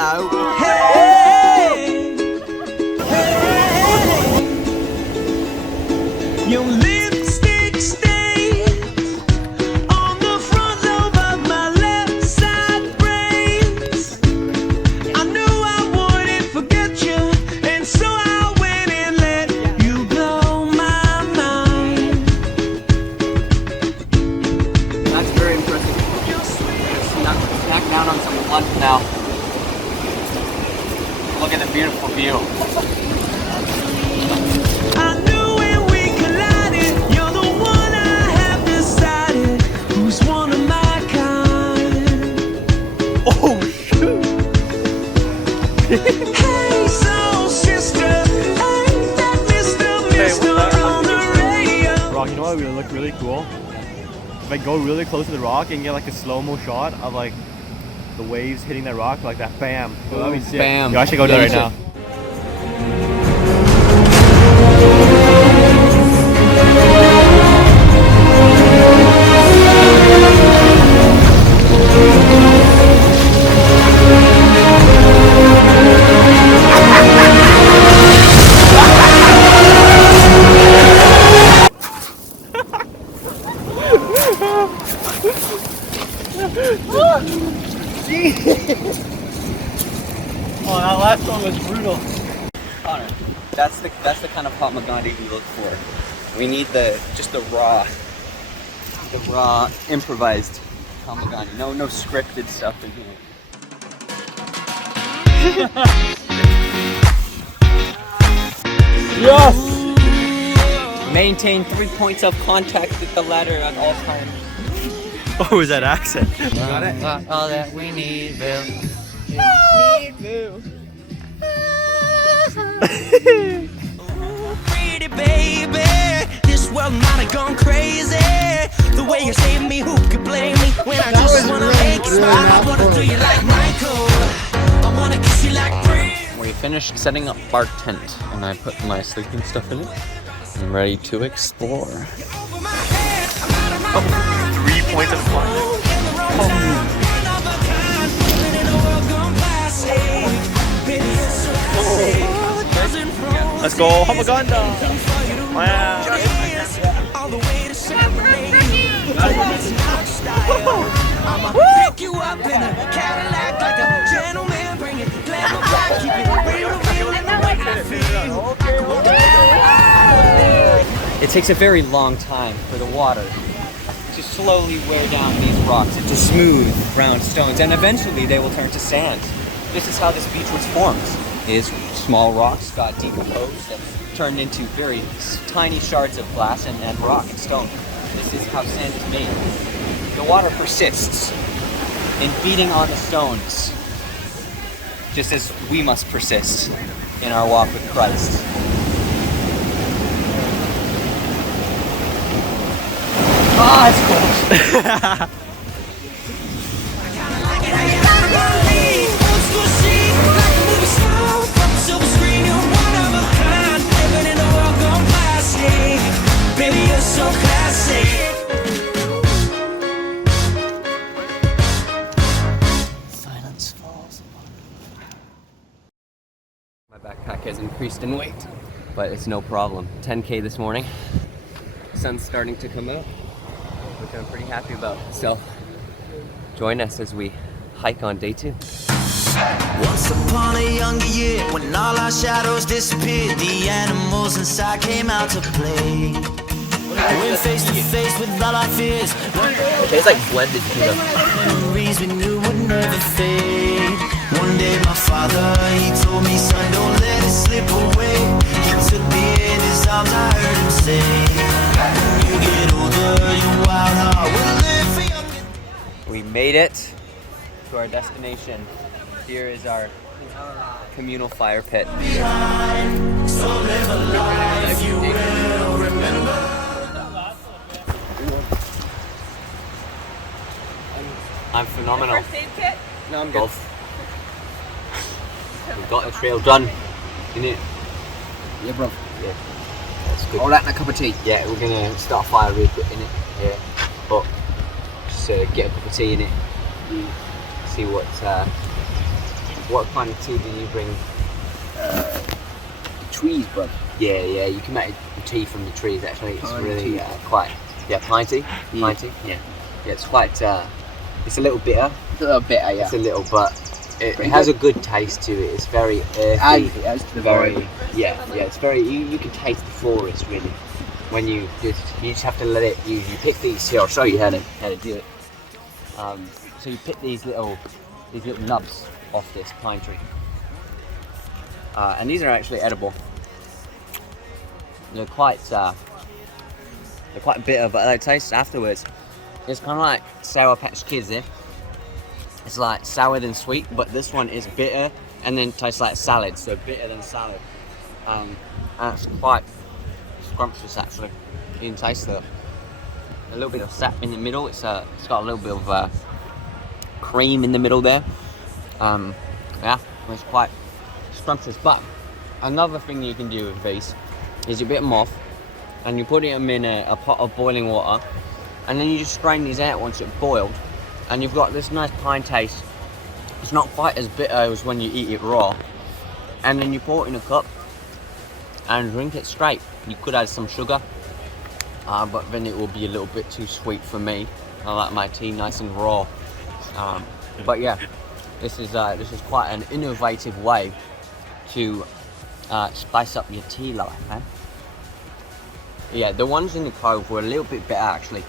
Hello. Hey, hey, your lipstick stains on the front lobe of my left side brains. I knew I wouldn't forget you, and so I went and let you blow my mind. That's very impressive. Snack down on some lunch now. Look at the beautiful view. I knew when we collided, you're the one I have decided who's one of my kind. Oh shoot! Hey, soul sister, ain't that Mr. on the radio? Rock, you know what would look really cool? If I go really close to the rock and get like a slow-mo shot of like the waves hitting that rock, like that, bam. Yo, that'd be sick. Bam. Yo, I should go do that right now. Oh, that last one was brutal. Connor, that's the kind of Haut Maghandi we look for. We need just the raw improvised Haut Maghandi. No scripted stuff in here. Yes! Maintain 3 points of contact with the ladder at all times. What was that accent? Got it? All that we need, Bill. Pretty baby, this world might have gone crazy. The way you saved me, who could blame me? When I just wanna make it smile, I wanna do you like Michael. I wanna kiss you like Prince. We finished setting up our tent, and I put my sleeping stuff in it. I'm ready to explore. 3 points of contact. Let's go, Haut Maghandi! Wow! It takes a very long time for the water to slowly wear down these rocks into smooth, round stones, and eventually they will turn to sand. This is how this beach was formed. Is small rocks got decomposed and turned into very tiny shards of glass and rock and stone. This is how sand is made. The water persists in beating on the stones, just as we must persist in our walk with Christ. Ah, it's cold. Silence falls. My backpack has increased in weight, but it's no problem. 10K this morning. Sun's starting to come out, which I'm pretty happy about. So join us as we hike on day 2. Once upon a younger year, when all our shadows disappeared, the animals inside came out to play. Went face to face with all our fears. It tastes like blended tuna. Memories we knew would never fade. One day my father, he told me, son, don't let it slip away. He took me in his arms, I heard him say, when you get older, your wild heart will live for younger. We made it to our destination. Here is our communal fire pit. So live a life you will remember. I'm phenomenal. First aid kit? No, I'm good. We've got the trail done. In it. Yeah, bro. Yeah. That's good. All that and a cup of tea. Yeah, we're gonna start a fire really quick in it. Yeah. But just get a cup of tea in it. See what What kind of tea do you bring? Trees, bro. Yeah, you can make tea from the trees actually. It's Pine really tea. quite, pine tea? Yeah. Pine tea? Yeah. Yeah, it's quite, it's a little bitter. It's a little bitter, yeah. It's a little, but it Pretty has good. a good taste to it. It's very earthy. As to the Very, vibe. yeah, it's very, you can taste the forest really. When you just have to let it, you pick these, here I'll show you how to do it. So you pick these little nubs off this pine tree. And these are actually edible. They're quite bitter, but they taste afterwards. It's kind of like Sour Patch Kids, eh? It's like sour than sweet, but this one is bitter and then tastes like salad, so bitter than salad. And it's quite scrumptious actually. You can taste a little bit of sap in the middle. It's got a little bit of cream in the middle there. Yeah, it's quite scrumptious. But another thing you can do with these is you bit them off and you put them in a pot of boiling water, and then you just strain these out once it's boiled, and you've got this nice pine taste. It's not quite as bitter as when you eat it raw, and then you pour it in a cup and drink it straight. You could add some sugar, but then it will be a little bit too sweet for me. I like my tea nice and raw. But yeah, this is quite an innovative way to spice up your tea life, man. Yeah, the ones in the cove were a little bit better actually.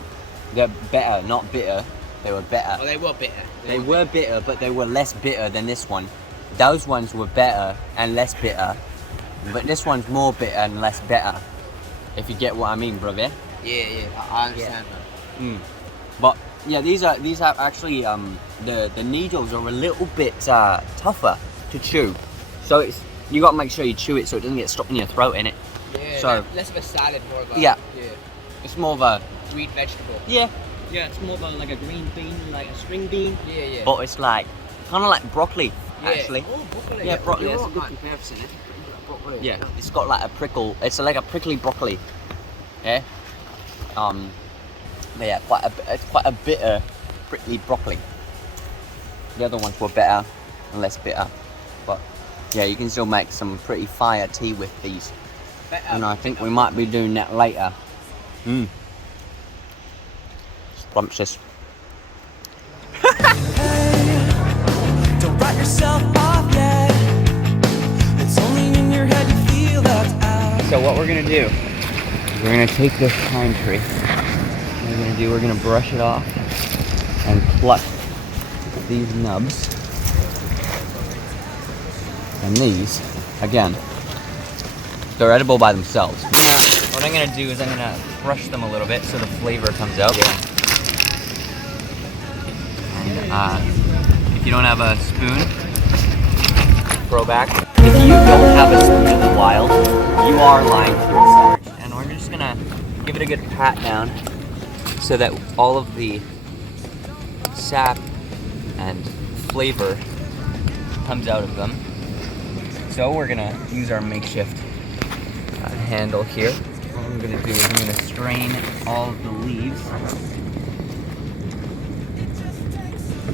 They're better, not bitter. They were better. Oh, they were bitter. They were bitter, but they were less bitter than this one. Those ones were better and less bitter, but this one's more bitter and less bitter. If you get what I mean, brother. Yeah, I understand that. But yeah, these are actually the needles are a little bit tougher to chew. So you got to make sure you chew it so it doesn't get stuck in your throat, innit? Yeah, So- less of a salad, more of a... Yeah. Yeah. It's more of a Green vegetable. yeah, it's more of like a green bean, like a string bean. Yeah. But it's like kind of like broccoli, Yeah. actually. Oh, broccoli. Yeah, broccoli. You're That's a right, good man. comparison. Broccoli. Yeah, it's got like a prickle. It's like a prickly broccoli. Yeah. But yeah, it's quite a bitter, prickly broccoli. The other ones were better and less bitter, but yeah, you can still make some pretty fire tea with these. And I think we might be doing that later. Scrumptious. Don't write yourself off yet. It's only in your head you feel that's out. So what we're gonna do, we're gonna take this pine tree. We're gonna brush it off and pluck these nubs. And these, again, they're edible by themselves. What I'm gonna do is I'm gonna crush them a little bit so the flavor comes out. And if you don't have a spoon, throw back. If you don't have a spoon in the wild, you are lying to yourself. And we're just gonna give it a good pat down so that all of the sap and flavor comes out of them. So we're gonna use our makeshift handle here. What I'm gonna do is I'm gonna strain all of the leaves.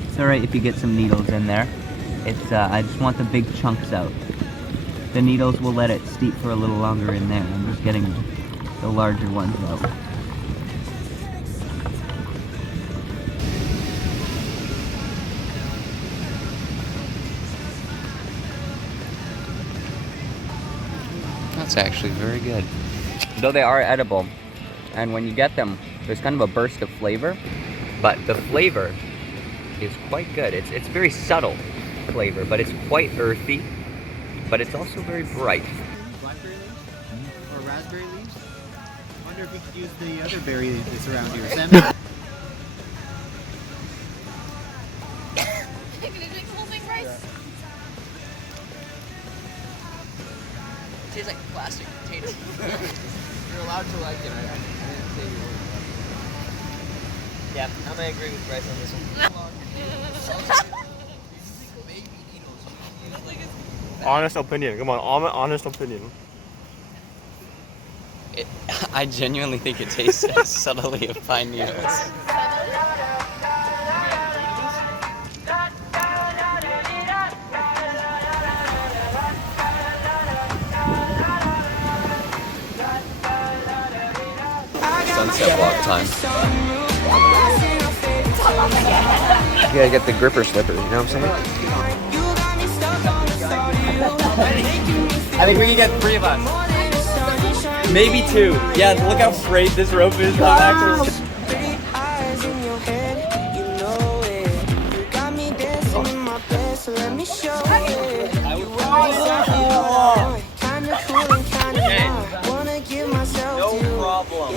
It's alright if you get some needles in there. It's I just want the big chunks out. The needles will let it steep for a little longer in there. I'm just getting the larger ones out. That's actually very good. Though they are edible, and when you get them, there's kind of a burst of flavor, but the flavor is quite good. It's very subtle flavor, but it's quite earthy, but it's also very bright. Blackberry leaves? Or raspberry leaves? I wonder if we could use the other berry that's around here. Salmon. Gonna drink the whole thing, Bryce? It tastes like plastic potatoes. You're allowed to like it. I didn't say you were. Yeah, I'm gonna agree with Bryce on this one. Honest opinion. Come on, honest opinion. I genuinely think it tastes subtly of pine needles. sunset walk time. You gotta get the gripper slippers, you know what I'm saying? I think we can get 3 of us. Maybe 2. Yeah, look how frayed this rope is. Actually. No problem.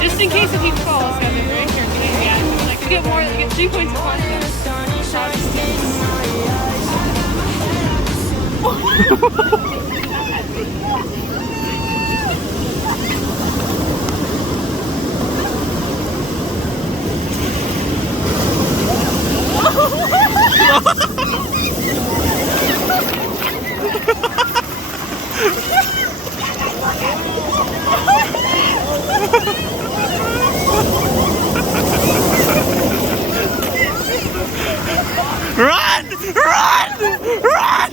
Just in case if he falls, gotta be very careful. Yeah, like we get more, we get 3 points of confidence. Run! Run! Run!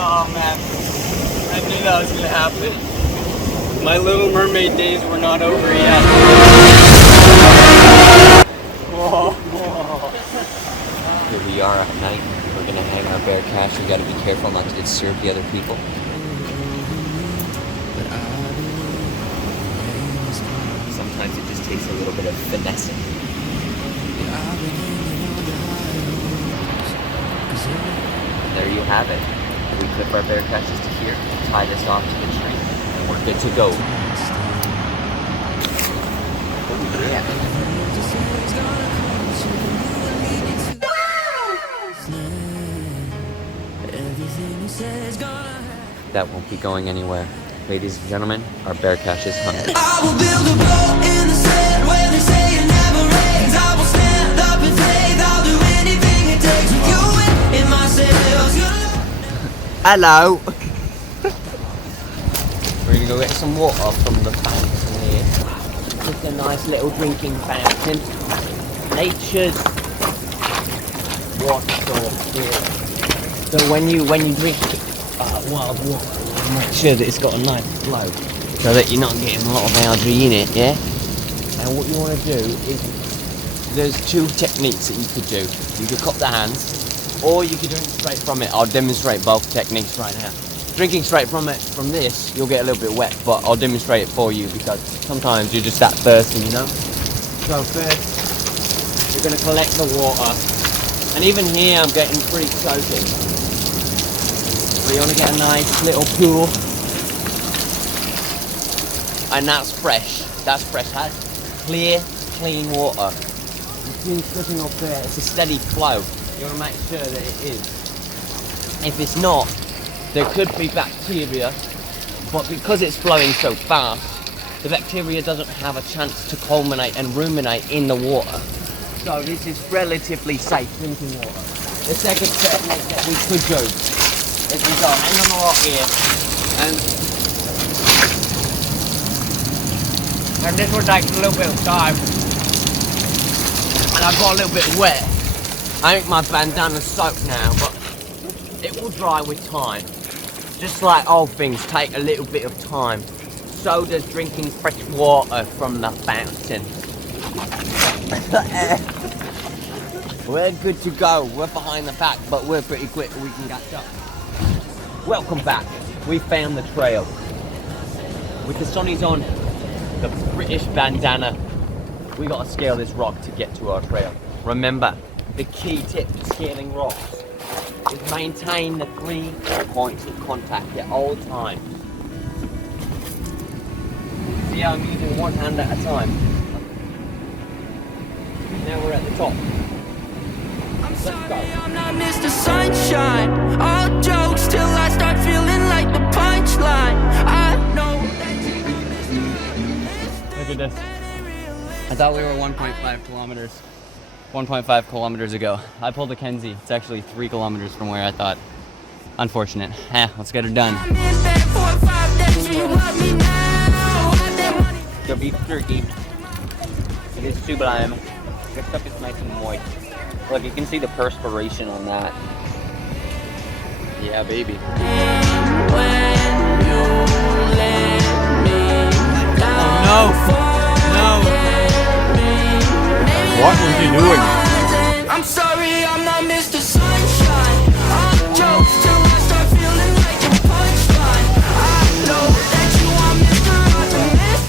Oh man, I knew that was gonna happen. My Little Mermaid days were not over yet. Whoa. Here we are at night. We're gonna hang our bear cache. We gotta be careful not to disturb the other people. Sometimes it just takes a little bit of finessing. There you have it. We clip our bear caches to here, tie this off to the tree, and we're good to go. Yeah. That won't be going anywhere. Ladies and gentlemen, our bear cache is hung. I will build a boat in the sand where they say it never rains. I will stand up in faith. I'll do anything it takes with you in my sails. Hello! We're gonna go get some water from the fountain here. Just a nice little drinking fountain. Nature's water source here. So when you drink wild water, make sure that it's got a nice flow, so that you're not getting a lot of algae in it, yeah? And what you want to do is, there's 2 techniques that you could do. You could cup the hands, or you could drink straight from it. I'll demonstrate both techniques right now. Drinking straight from it, from this, you'll get a little bit wet, but I'll demonstrate it for you because sometimes you're just that thirsty, you know? So first, you're going to collect the water, and even here I'm getting pretty soaking. So you want to get a nice little pool, and that's fresh. That's fresh. That's clear, clean water. It's been sitting up there. It's a steady flow. You want to make sure that it is. If it's not, there could be bacteria, but because it's flowing so fast, the bacteria doesn't have a chance to culminate and ruminate in the water. So this is relatively safe drinking water. The second technique that we could do is we go hang on the rock here, and this will take a little bit of time, and I've got a little bit wet. I think my bandana's soaked now, but it will dry with time. Just like all things take a little bit of time, so does drinking fresh water from the fountain. We're good to go. We're behind the pack, but we're pretty quick. We can catch up. Welcome back. We found the trail. With the sunnies on, the British bandana, we got to scale this rock to get to our trail. Remember, the key tip to scaling rocks is maintain the 3 points of contact at all times. Yeah, I'm using one hand at a time. Now we're at the top. I'm sorry, I'm not Mr. Sunshine. All jokes till I start feeling like the punchline. I know that you are Mr. Look at this. I thought we were 1.5 kilometers. 1.5 kilometers ago. I pulled a Kenzie. It's actually 3 kilometers from where I thought. Unfortunate. Let's get her done. I'm in bed 4 or 5 days, you love me now. I bet money. The beef jerky. It is sublime. This stuff is nice and moist. Look, you can see the perspiration on that. Yeah, baby. When you let me down, No. What was he doing? I'm sorry, I'm not Mr. Sunshine. All jokes till I start feeling like a punchline. I know that you are Mr. Hautness.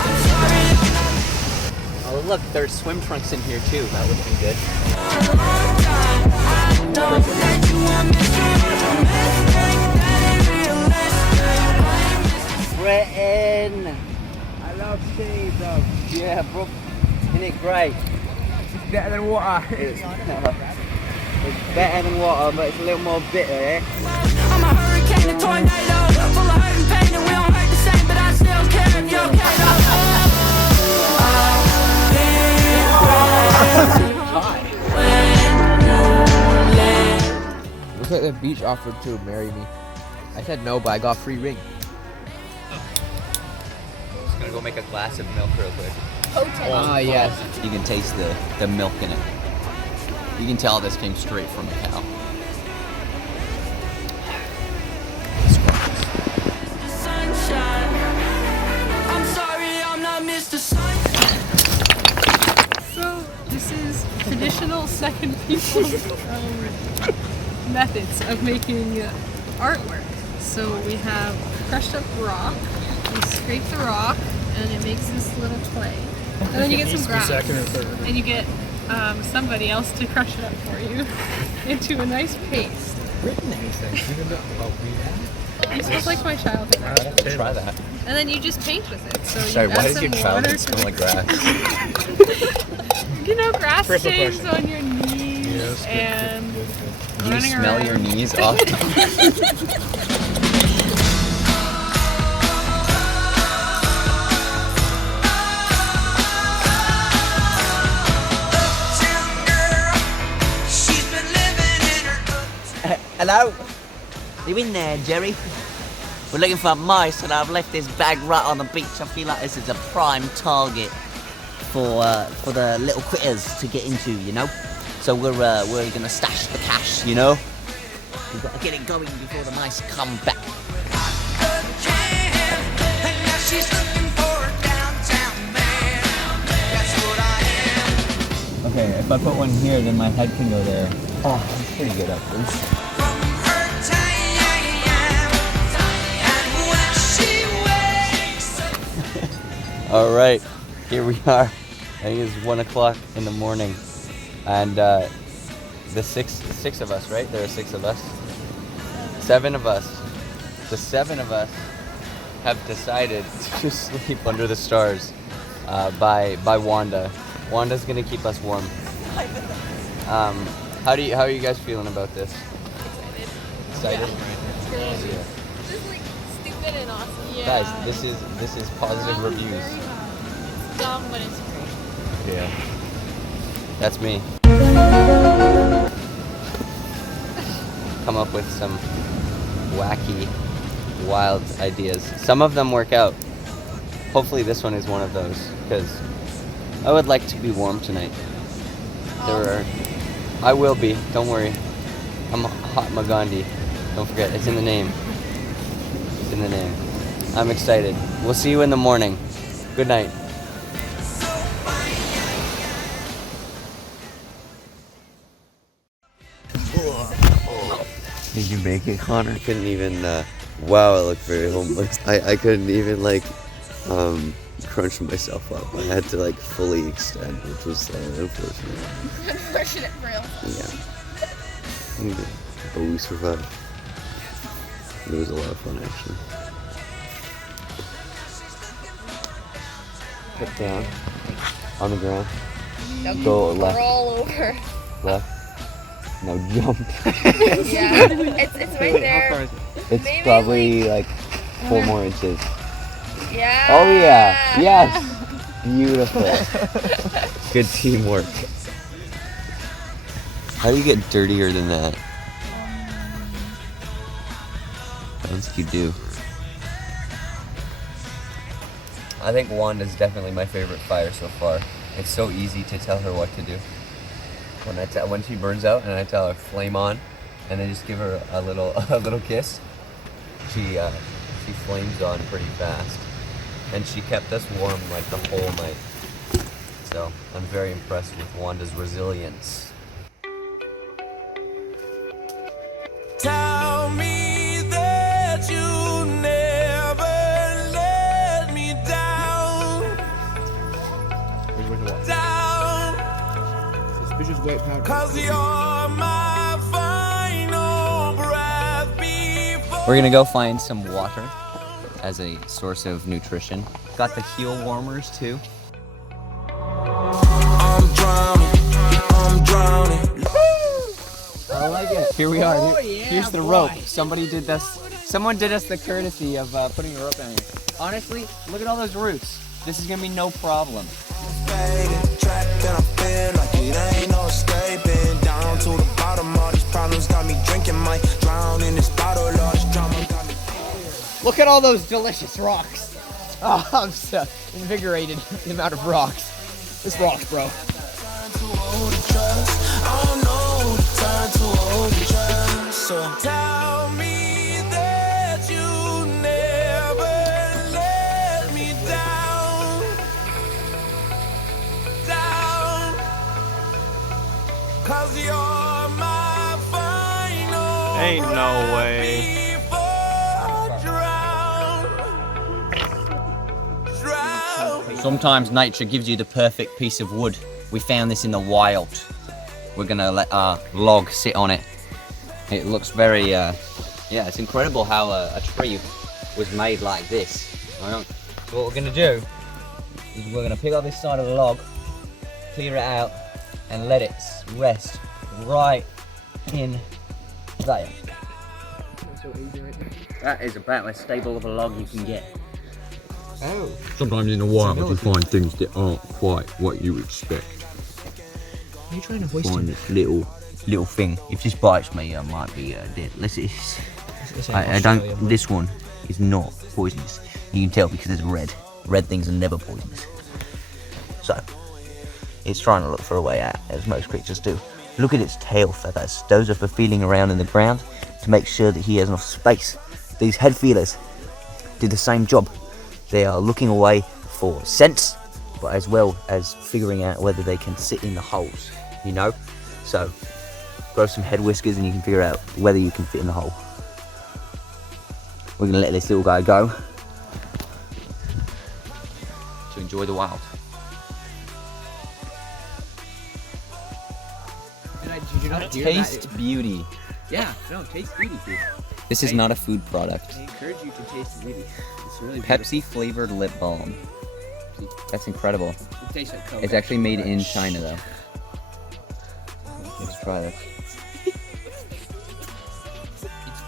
I'm sorry, I'm not Oh, look, there's swim trunks in here too. That would be good. a long time. I know that you are Mr. Hautness. That ain't realistic. Brit'ain. I love sea, bro. Yeah, bro. Isn't it great? It's better than water. It's better than water, but it's a little more bitter, eh? I'm a hurricane, a tornado, full of hurt and pain, and we don't hurt the same, but I still care if you're okay. Looks like the beach offered to marry me. I said no, but I got a free ring. Just gonna go make a glass of milk real quick. Ah, yes. You can taste the milk in it. You can tell this came straight from a cow. Sunshine. I'm sorry, I'm not Mr. Sunshine. So this is traditional second people's methods of making artwork. So we have crushed up rock, you scrape the rock, and it makes this little clay. And then you get some grass, and you get somebody else to crush it up for you into a nice paste. It smells like my childhood. actually. Try that. And then you just paint with it. So Sorry, you why add does your some childhood water smell to like grass? You know, grass stains on your knees and Do you running smell around. your knees often? Hello? You in there, Jerry? We're looking for mice, and I've left this bag right on the beach. I feel like this is a prime target for the little critters to get into, you know. So we're gonna stash the cash, you know. We've got to get it going before the mice come back. Okay, if I put one here, then my head can go there. Oh, that's pretty good actually. All right, here we are. I think it's 1 o'clock in the morning, and the six of us, right? There are 6 of us. 7 of us. The 7 of us have decided to sleep under the stars by Wanda. Wanda's gonna keep us warm. How are you guys feeling about this? Excited. It's great. This is like stupid and awesome. Yeah. Guys, this is positive reviews. It's dumb, but it's great. Yeah. That's me. Come up with some wacky, wild ideas. Some of them work out. Hopefully this one is one of those, because I would like to be warm tonight. I will be, don't worry. I'm Haut Maghandi. Don't forget, it's in the name. It's in the name. I'm excited. We'll see you in the morning. Good night. Did you make it, Connor? I couldn't even, wow, I look very homeless. I couldn't even, crunch myself up. I had to, fully extend, which was unfortunate. Unfortunate for real. Yeah. But we survived. It was a lot of fun actually. Put down on the ground. Go left. Roll over. Left. No, jump. Yeah, it's right there. It's Maybe probably like 4 more inches. Yeah. Oh yeah. Yes. Beautiful. Good teamwork. How do you get dirtier than that? I don't think you do. I think Juan is definitely my favorite fire so far. It's so easy to tell her what to do. When she burns out and I tell her flame on, and then just give her a little kiss, she flames on pretty fast. And she kept us warm like the whole night. So I'm very impressed with Wanda's resilience. Tell me that you never let me down. Down. Suspicious white powder. 'Cause you're my final breath before. We're gonna go find some water as a source of nutrition. Got the heel warmers too. I'm drowning. I like it. Here we are. Here's the rope. Someone did us the courtesy of putting the rope down here. Honestly, look at all those roots. This is gonna be no problem. Trapped and I feel like it ain't no escaping. Down to the bottom, all these problems got me drinking. Might drown in this bottle, all this drama got me. Look at all those delicious rocks. Oh, I'm so invigorated with the amount of rocks. This rocks, bro. So tell me that you never let me down. Down. 'Cause you're my final Ain't no way. before I drown. Sometimes nature gives you the perfect piece of wood. We found this in the wild. We're gonna let our log sit on it. It looks very, yeah, it's incredible how a tree was made like this. Alright, so what we're gonna do is we're gonna pick up this side of the log, clear it out, and let it rest right in there. That is about as stable of a log you can get. Oh. Sometimes in the wild you find things that aren't quite what you expect. Are you trying to hoist Find him? this little thing. If this bites me, I might be dead. Let's see. I don't. This one is not poisonous. You can tell because it's red. Red things are never poisonous. So it's trying to look for a way out, as most creatures do. Look at its tail feathers. Those are for feeling around in the ground to make sure that he has enough space. These head feelers do the same job. They are looking away for scents, but as well as figuring out whether they can sit in the holes, you know? So, grow some head whiskers and you can figure out whether you can fit in the hole. We're gonna let this little guy go to enjoy the wild. Did you not hear Taste that? beauty. Yeah, no, taste beauty, dude. This is not a food product. I encourage you to taste beauty. It's really Pepsi flavored lip balm. That's incredible. It tastes like Coke. It's actually made in China though. Let's try this. It's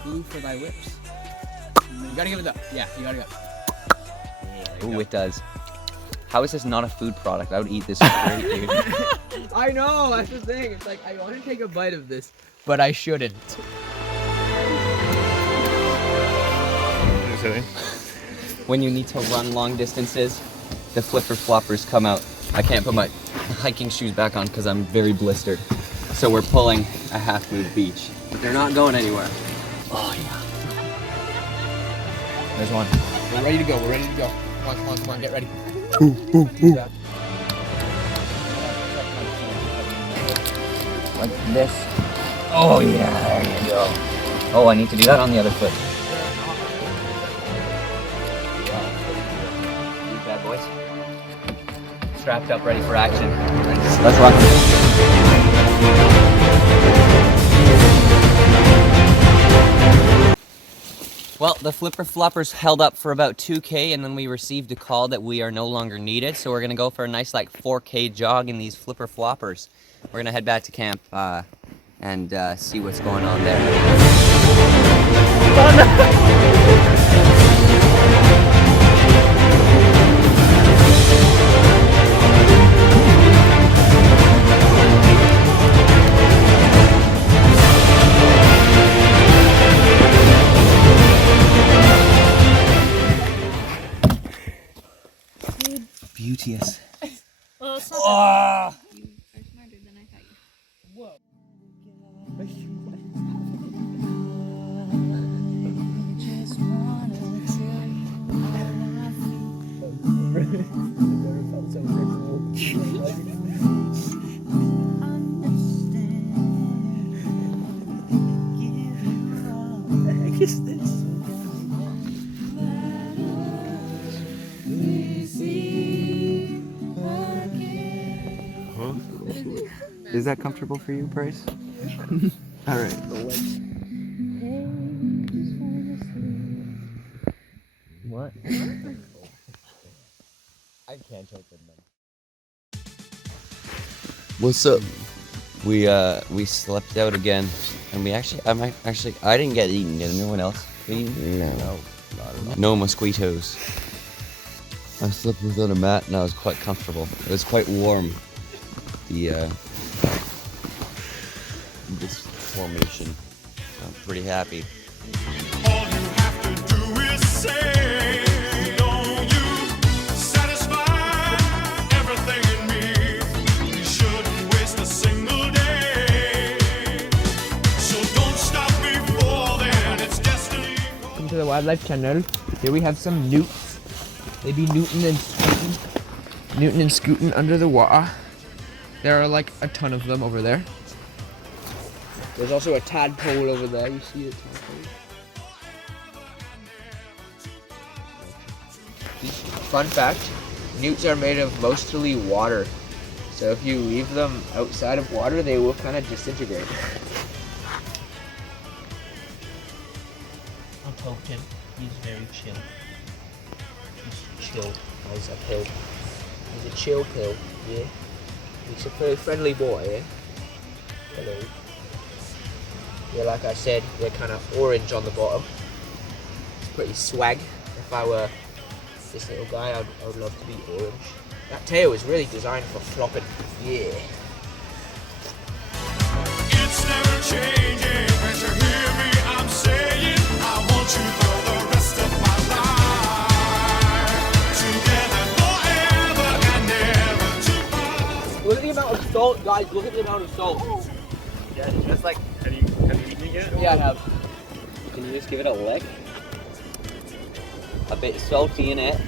glue for thy lips. You gotta give it up. Yeah, you gotta go. Ooh, it does. How is this not a food product? I would eat this straight, dude. I know, that's the thing. It's like, I want to take a bite of this, but I shouldn't. When you need to run long distances, the flipper floppers come out. I can't put my hiking shoes back on because I'm very blistered. So we're pulling a half-moon beach. But they're not going anywhere. Oh, yeah. There's one. We're ready to go. We're ready to go. Come on, come on, come on. Get ready. Like this. Oh, yeah. There you go. Oh, I need to do that on the other foot. These bad boys. Strapped up, ready for action. Let's rock. Well, the flipper floppers held up for about 2K, and then we received a call that we are no longer needed. So we're gonna go for a nice like 4K jog in these flipper floppers. We're gonna head back to camp and see what's going on there. Beauteous. Well, it's not that bad. You are smarter than I thought you were. Is that comfortable for you, Bryce? All right. What? I can't open them. What's up? We slept out again, and I didn't get eaten. Did anyone else get eaten? No, not at all. No mosquitoes. I slept without a mat, and I was quite comfortable. It was quite warm. This formation. I'm pretty happy. All you have to do is say, don't you satisfy everything in me? You shouldn't waste a single day. So don't stop before then, it's destiny. Welcome to the Wildlife Channel. Here we have some newts. They be newting and scooting under the water. There are like a ton of them over there. There's also a tadpole over there. You see a tadpole? Fun fact, newts are made of mostly water. So if you leave them outside of water, they will kind of disintegrate. I poked him. He's very chill. He's chill as a pill. He's a chill pill, yeah. He's a very friendly boy, eh? Hello. Yeah, like I said, they're kind of orange on the bottom. It's pretty swag. If I were this little guy, I would love to be orange. That tail is really designed for flopping. Yeah. It's never changing. Can't you hear me? I'm saying I want you for the rest of my life. Together forever and never to part. Look at the amount of salt, guys. Look at the amount of salt. Yeah, it's like, have you eaten it yet? Yeah, I have. Can you just give it a lick? A bit salty in it.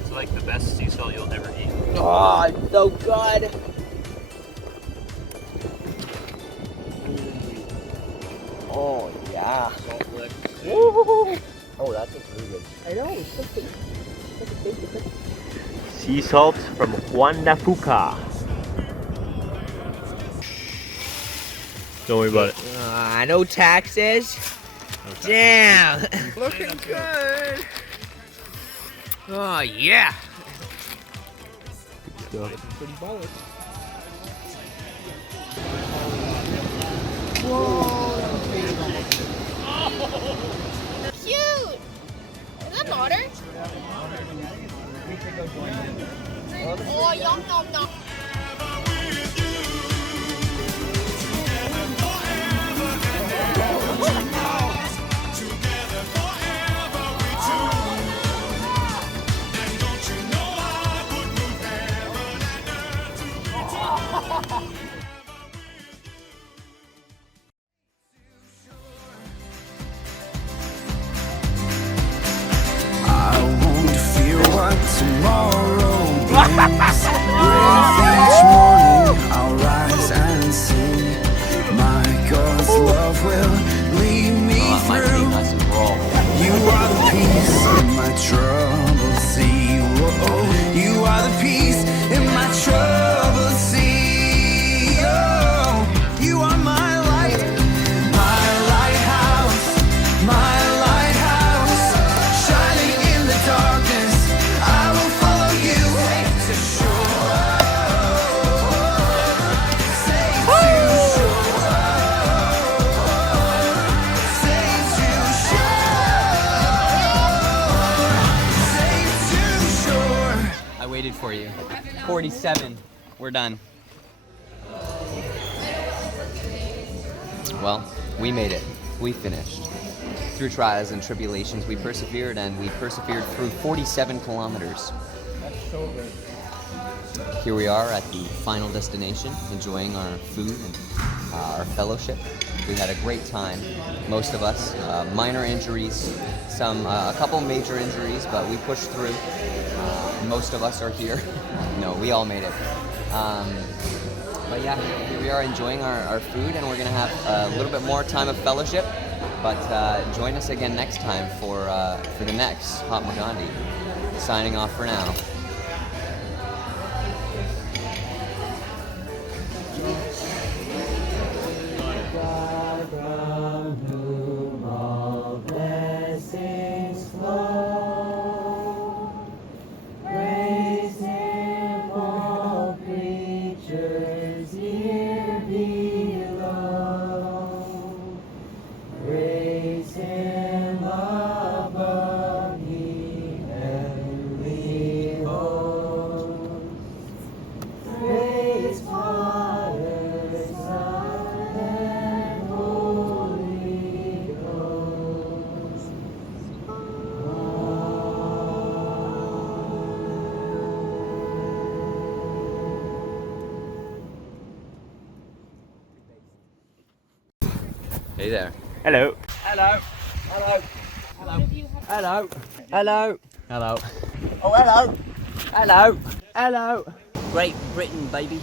It's like the best sea salt you'll ever eat. Oh, it's so good. Oh yeah. Salt lick. Oh, that looks really good. I know, it's so tasty. Sea salt from Juan de Fuca. Don't worry about it. No taxes. Damn. Looking good. Oh, yeah. Looking pretty baller. Cute! Is that water? Oh, yum, yum, yum. I won't fear what tomorrow brings. 47. We're done. Well, we made it. We finished. Through trials and tribulations, we persevered, and we persevered through 47 kilometers. That's so good. Here we are at the final destination, enjoying our food and our fellowship. We had a great time. Most of us, minor injuries, a couple major injuries, but we pushed through. Most of us are here. No, we all made it. But yeah, here we are enjoying our food, and we're gonna have a little bit more time of fellowship. But join us again next time for the next Haut Maghandi. Signing off for now. From whom all blessings flow, praise Him, all creatures near below. Praise Him above, ye heavenly hosts. Praise Father, Son, and Holy Ghost. Hey there. Hello. Hello. Hello. Hello. Hello. Hello. Hello. Oh, hello. Hello. Hello. Great Britain, baby.